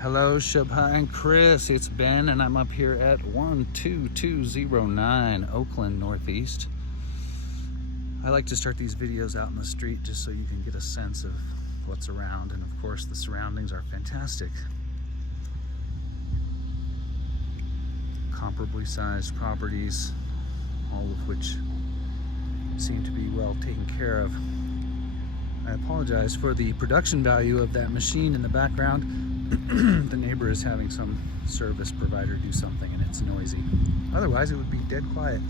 Hello, Shubha and Chris. It's Ben, and I'm up here at 12209 Oakland Northeast. I like to start these videos out in the street just so you can get a sense of what's around, and of course the surroundings are fantastic. Comparably sized properties, all of which seem to be well taken care of. I apologize for the production value of that machine in the background. The neighbor is having some service provider do something and it's noisy. Otherwise, it would be dead quiet.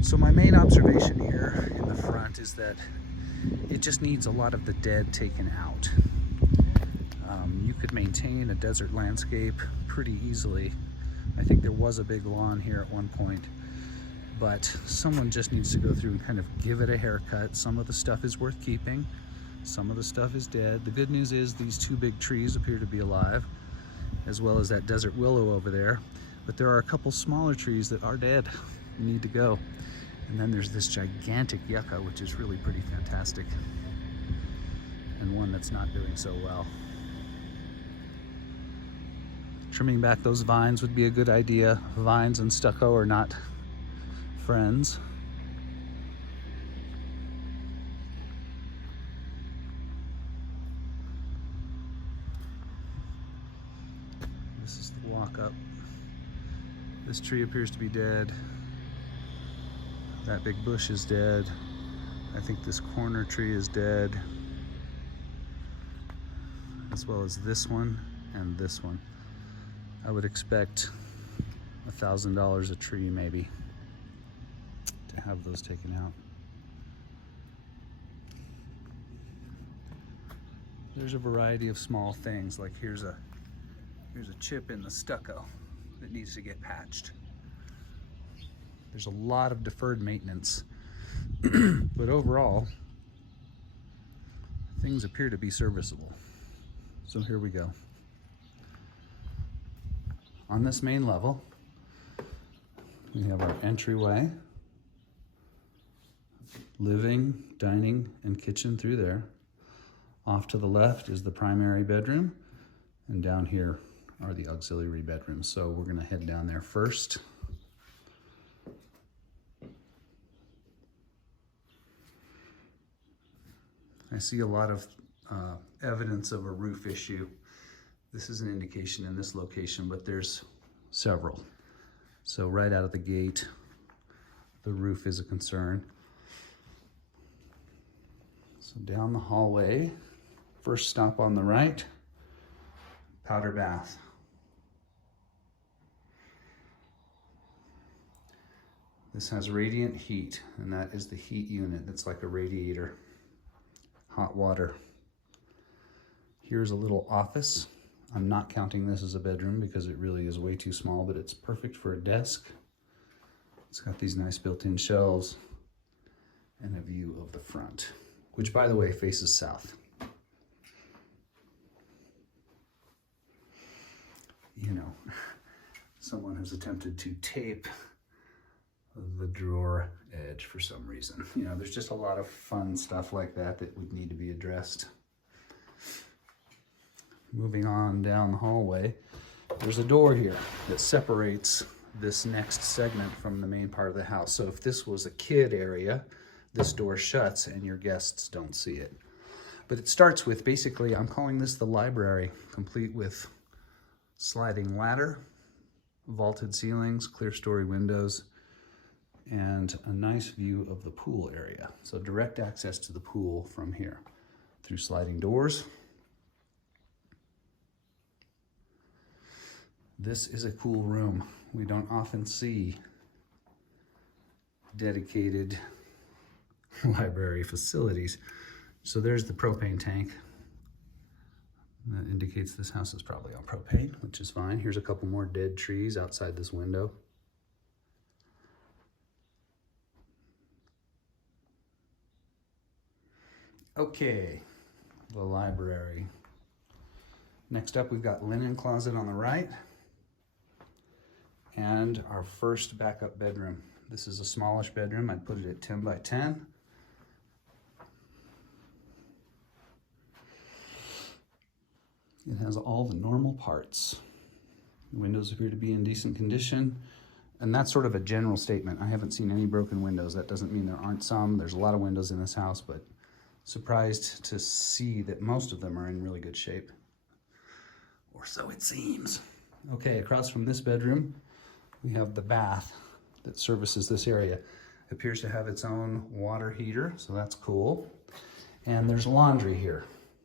So my main observation here in the front is that it just needs a lot of the dead taken out. You could maintain a desert landscape pretty easily. I think there was a big lawn here at one point, but someone just needs to go through and kind of give it a haircut. Some of the stuff is worth keeping. Some of the stuff is dead. The good news is these two big trees appear to be alive, as well as that desert willow over there. But there are a couple smaller trees that are dead, need to go. And then there's this gigantic yucca, which is really pretty fantastic, and one that's not doing so well. Trimming back those vines would be a good idea. Vines and stucco are not friends. This is the walk up. This tree appears to be dead. That big bush is dead. I think this corner tree is dead, as well as this one and this one. I would expect $1,000 a tree maybe to have those taken out. There's a variety of small things, like here's a chip in the stucco that needs to get patched. There's a lot of deferred maintenance, but overall, things appear to be serviceable. So here we go. On this main level, we have our entryway, living, dining, and kitchen through there. Off to the left is the primary bedroom, and down here are the auxiliary bedrooms. So we're gonna head down there first. I see a lot of evidence of a roof issue. This is an indication in this location, but there's several. So right out of the gate, the roof is a concern. So down the hallway, first stop on the right, powder bath. This has radiant heat, and that is the heat unit. That's like a radiator. Hot water. Here's a little office. I'm not counting this as a bedroom because it really is way too small, but it's perfect for a desk. It's got these nice built-in shelves and a view of the front, which, by the way, faces south. You know, someone has attempted to tape the drawer edge for some reason. You know, there's just a lot of fun stuff like that that would need to be addressed. Moving on down the hallway, there's a door here that separates this next segment from the main part of the house. So if this was a kid area, this door shuts and your guests don't see it. But it starts with, basically, I'm calling this the library, complete with sliding ladder, vaulted ceilings, clear story windows, and a nice view of the pool area. So direct access to the pool from here through sliding doors. This is a cool room. We don't often see dedicated library facilities. So there's the propane tank. That indicates this house is probably on propane, which is fine. Here's a couple more dead trees outside this window. Okay, the library. Next up, we've got linen closet on the right and our first backup bedroom. This is a smallish bedroom. I'd put it at 10 by 10. It has all the normal parts. The windows appear to be in decent condition. And that's sort of a general statement. I haven't seen any broken windows. That doesn't mean there aren't some. There's a lot of windows in this house, but surprised to see that most of them are in really good shape. Or so it seems. Okay, across from this bedroom, we have the bath that services this area. It appears to have its own water heater, so that's cool. And there's laundry here.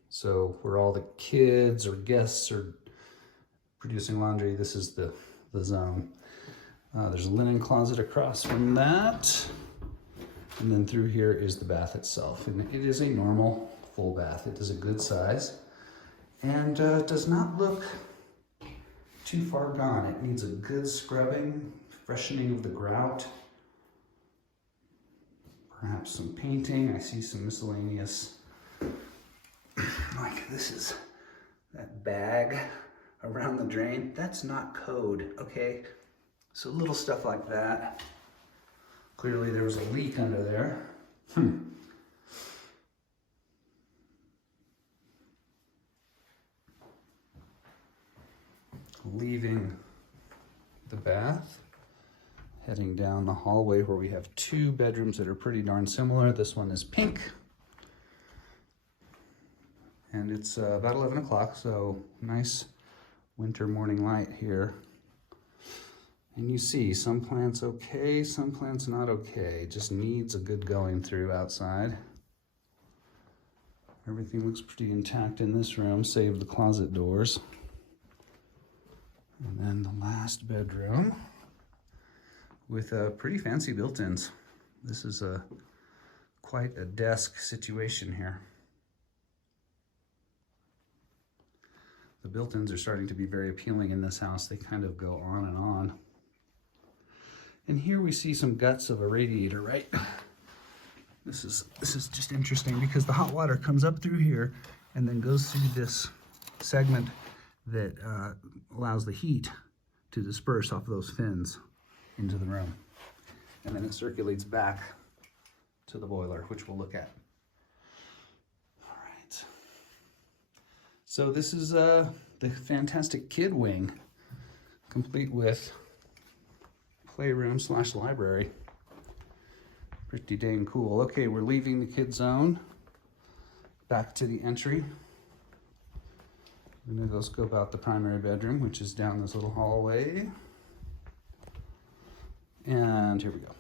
So where all the kids or guests are producing laundry, this is the zone. There's a linen closet across from that. And then through here is the bath itself. And it is a normal full bath. It is a good size and does not look too far gone. It needs a good scrubbing, freshening of the grout, perhaps some painting. I see some miscellaneous, like this is that bag around the drain. That's not code, okay? So little stuff like that. Clearly there was a leak under there. Leaving the bath, heading down the hallway where we have two bedrooms that are pretty darn similar. This one is pink. And it's about 11 o'clock, so nice winter morning light here. And you see some plants okay, some plants not okay. Just needs a good going through outside. Everything looks pretty intact in this room, save the closet doors. And then the last bedroom with pretty fancy built-ins. This is quite a desk situation here. The built-ins are starting to be very appealing in this house. They kind of go on and on. And here we see some guts of a radiator, right? This is just interesting because the hot water comes up through here and then goes through this segment that allows the heat to disperse off of those fins into the room. And then it circulates back to the boiler, which we'll look at. All right. So this is the fantastic kid wing, complete with playroom / library. Pretty dang cool. Okay, we're leaving the kid zone, back to the entry. We're gonna go scope out the primary bedroom, which is down this little hallway. And here we go.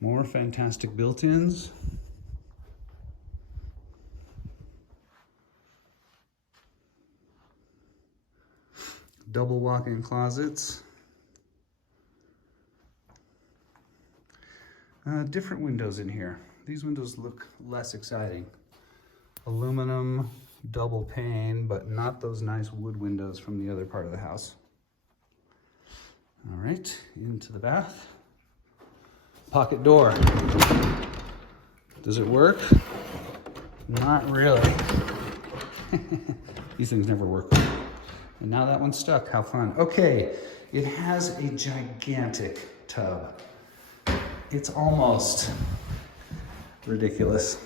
More fantastic built-ins. Double walk-in closets. Different windows in here. These windows look less exciting. Aluminum, double pane, but not those nice wood windows from the other part of the house. All right, into the bath. Pocket door. Does it work? Not really. These things never work. And now that one's stuck. How fun. Okay, it has a gigantic tub. It's almost ridiculous,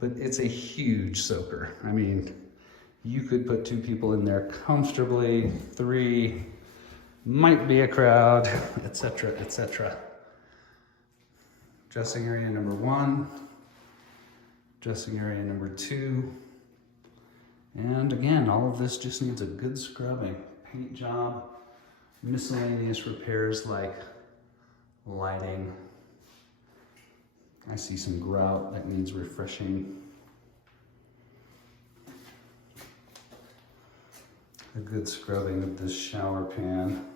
but it's a huge soaker. I mean, you could put 2 people in there comfortably, 3, might be a crowd, etc., etc. Dressing area number 1, dressing area number 2, and again, all of this just needs a good scrubbing. Paint job, miscellaneous repairs like lighting. I see some grout that needs refreshing. A good scrubbing of this shower pan.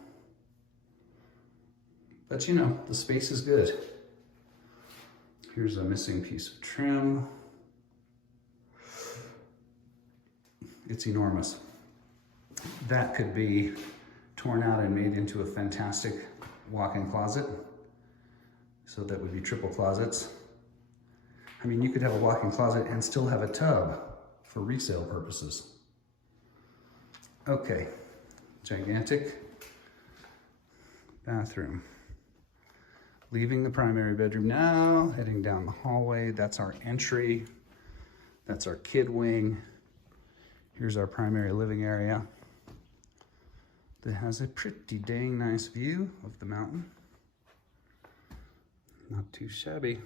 But you know, the space is good. Here's a missing piece of trim. It's enormous. That could be torn out and made into a fantastic walk-in closet. So that would be triple closets. I mean, you could have a walk-in closet and still have a tub for resale purposes. Okay, gigantic bathroom. Leaving the primary bedroom now, heading down the hallway. That's our entry. That's our kid wing. Here's our primary living area that has a pretty dang nice view of the mountain. Not too shabby.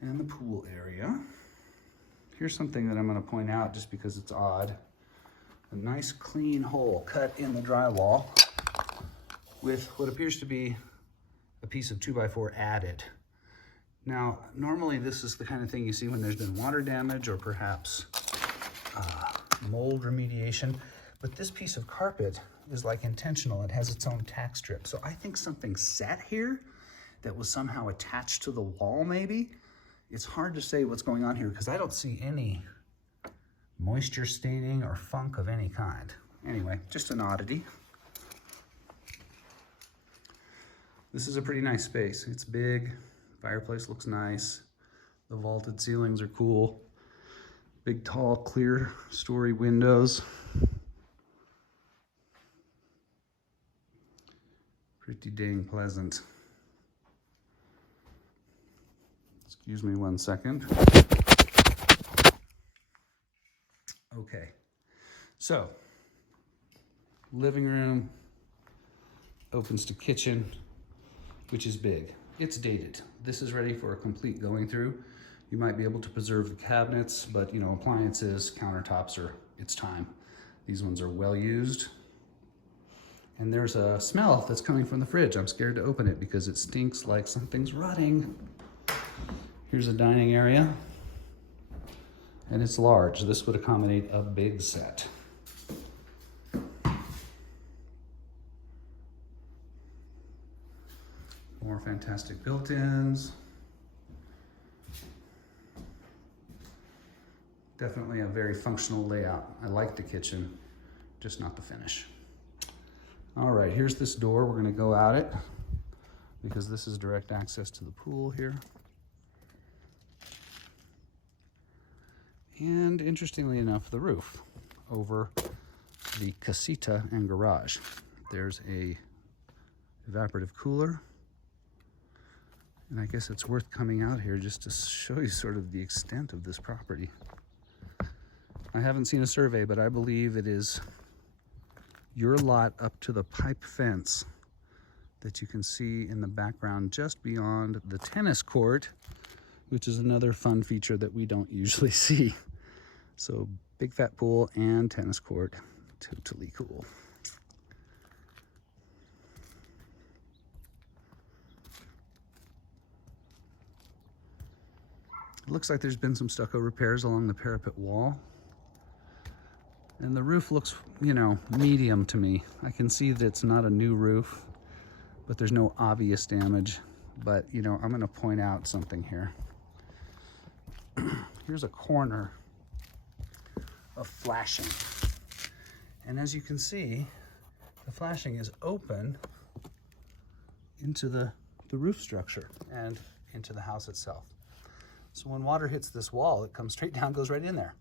And the pool area. Here's something that I'm going to point out just because it's odd. A nice clean hole cut in the drywall with what appears to be a piece of 2x4 added. Now, normally this is the kind of thing you see when there's been water damage or perhaps mold remediation, but this piece of carpet is like intentional. It has its own tack strip. So I think something sat here that was somehow attached to the wall maybe. It's hard to say what's going on here because I don't see any moisture staining or funk of any kind. Anyway, just an oddity. This is a pretty nice space. It's big, fireplace looks nice. The vaulted ceilings are cool. Big, tall, clear story windows. Pretty dang pleasant. Excuse me 1 second. Okay, so living room opens to kitchen, which is big. It's dated. This is ready for a complete going through. You might be able to preserve the cabinets, but you know, appliances, countertops are, it's time. These ones are well used. And there's a smell that's coming from the fridge. I'm scared to open it because it stinks like something's rotting. Here's a dining area. And it's large. This would accommodate a big set. More fantastic built-ins. Definitely a very functional layout. I like the kitchen, just not the finish. All right, here's this door. We're gonna go out it because this is direct access to the pool here. And interestingly enough, the roof over the casita and garage. There's a evaporative cooler. And I guess it's worth coming out here just to show you sort of the extent of this property. I haven't seen a survey, but I believe it is your lot up to the pipe fence that you can see in the background just beyond the tennis court, which is another fun feature that we don't usually see. So big fat pool and tennis court, totally cool. It looks like there's been some stucco repairs along the parapet wall. And the roof looks, you know, medium to me. I can see that it's not a new roof, but there's no obvious damage. But, you know, I'm gonna point out something here. Here's a corner of flashing. And as you can see, the flashing is open into the roof structure and into the house itself. So when water hits this wall, it comes straight down, goes right in there.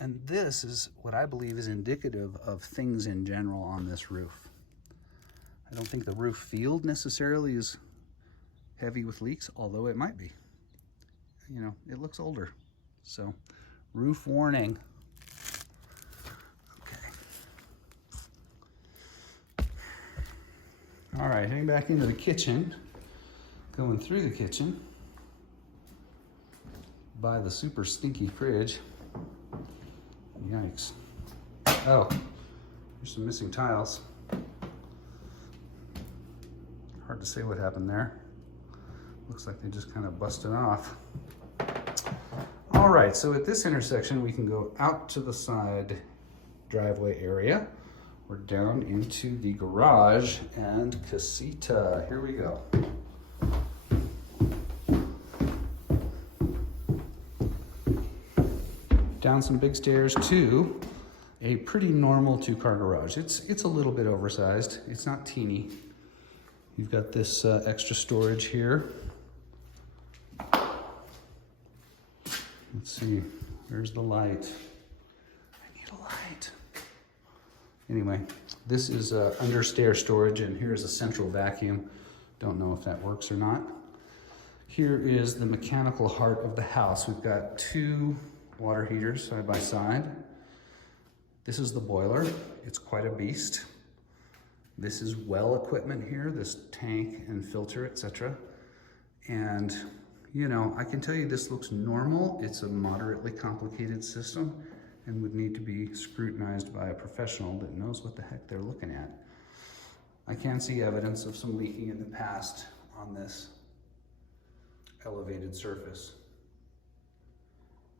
And this is what I believe is indicative of things in general on this roof. I don't think the roof field necessarily is heavy with leaks, although it might be. You know, it looks older. So, roof warning. Okay. All right, heading back into the kitchen. Going through the kitchen by the super stinky fridge. Yikes. Oh, there's some missing tiles. Hard to say what happened there. Looks like they just kind of busted off. All right, so at this intersection, we can go out to the side driveway area. We're down into the garage and casita. Here we go. Down some big stairs to a pretty normal two-car garage. It's a little bit oversized. It's not teeny. You've got this extra storage here. Let's see, where's the light? I need a light. Anyway, this is under stair storage, and here's a central vacuum. Don't know if that works or not. Here is the mechanical heart of the house. We've got two water heaters side by side. This is the boiler. It's quite a beast. This is well equipment here, this tank and filter, etc. And you know, I can tell you this looks normal. It's a moderately complicated system and would need to be scrutinized by a professional that knows what the heck they're looking at. I can see evidence of some leaking in the past on this elevated surface.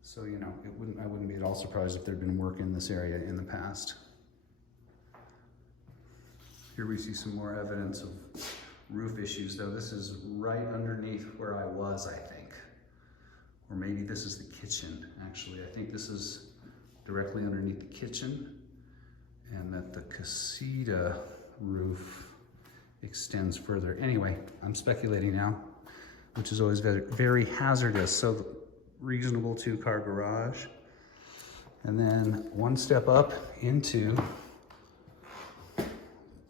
So, you know, I wouldn't be at all surprised if there'd been work in this area in the past. Here we see some more evidence of roof issues, though. This is right underneath where I was, I think. Or maybe this is the kitchen, actually. I think this is directly underneath the kitchen, and that the casita roof extends further. Anyway, I'm speculating now, which is always very, very hazardous. So the reasonable 2-car garage, and then one step up into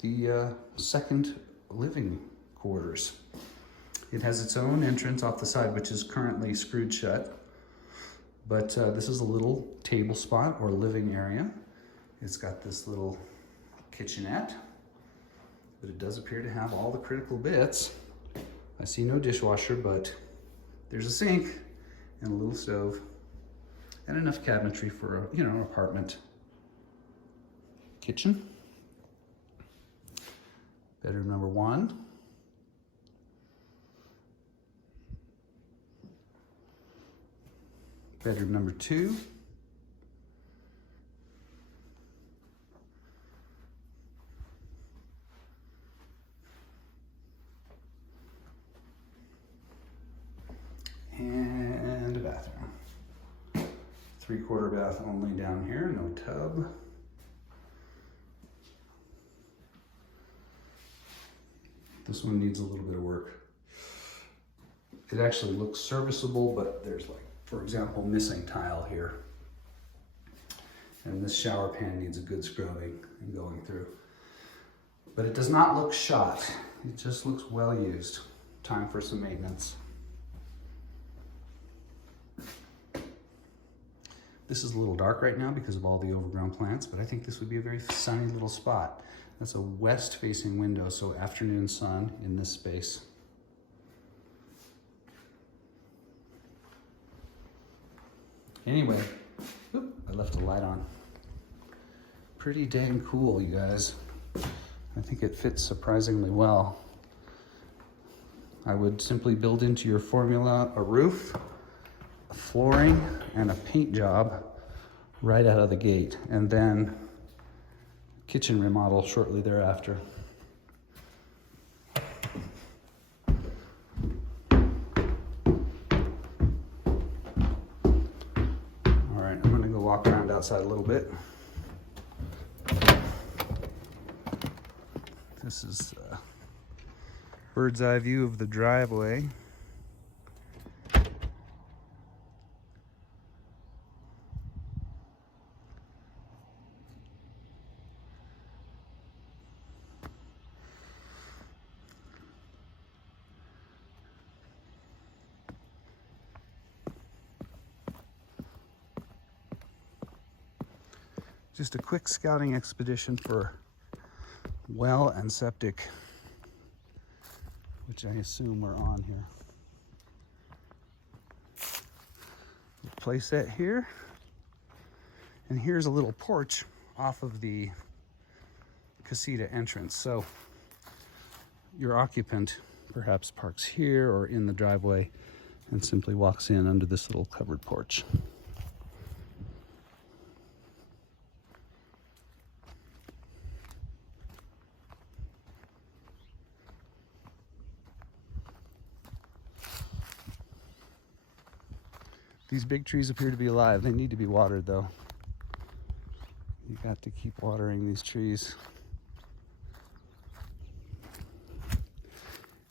the second living quarters. It has its own entrance off the side, which is currently screwed shut, but this is a little table spot or living area. It's got this little kitchenette, but it does appear to have all the critical bits. I see no dishwasher, but there's a sink and a little stove and enough cabinetry for a, you know, an apartment. Kitchen. Bedroom number 1. Bedroom number 2. And a bathroom. 3/4 bath only down here, no tub. This one needs a little bit of work. It actually looks serviceable, but there's, like, for example, missing tile here. And this shower pan needs a good scrubbing and going through. But it does not look shot. It just looks well used. Time for some maintenance. This is a little dark right now because of all the overgrown plants, but I think this would be a very sunny little spot. That's a west-facing window, so afternoon sun in this space. Anyway, I left the light on. Pretty dang cool, you guys. I think it fits surprisingly well. I would simply build into your formula a roof, a flooring, and a paint job right out of the gate, and then kitchen remodel shortly thereafter. All right, I'm gonna go walk around outside a little bit. This is a bird's eye view of the driveway. Just a quick scouting expedition for well and septic, which I assume we're on here. Play set here, and here's a little porch off of the casita entrance. So your occupant perhaps parks here or in the driveway and simply walks in under this little covered porch. These big trees appear to be alive. They need to be watered, though. You got to keep watering these trees.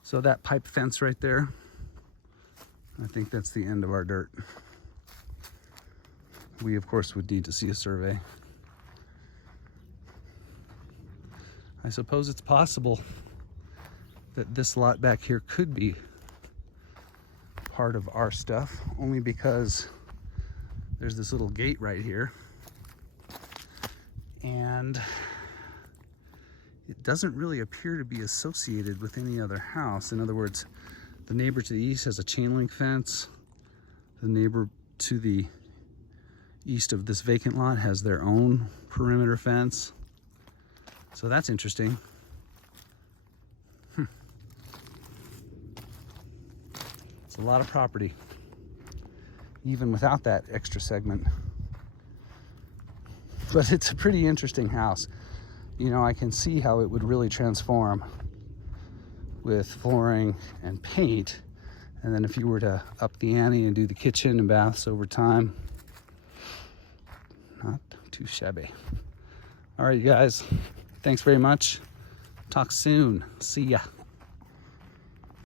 So that pipe fence right there, I think that's the end of our dirt. We, of course, would need to see a survey. I suppose it's possible that this lot back here could be part of our stuff, only because there's this little gate right here, and it doesn't really appear to be associated with any other house. In other words, the neighbor to the east has a chain link fence. The neighbor to the east of this vacant lot has their own perimeter fence. So that's interesting. It's a lot of property, even without that extra segment. But it's a pretty interesting house. You know, I can see how it would really transform with flooring and paint. And then if you were to up the ante and do the kitchen and baths over time, not too shabby. All right, you guys, thanks very much. Talk soon. See ya.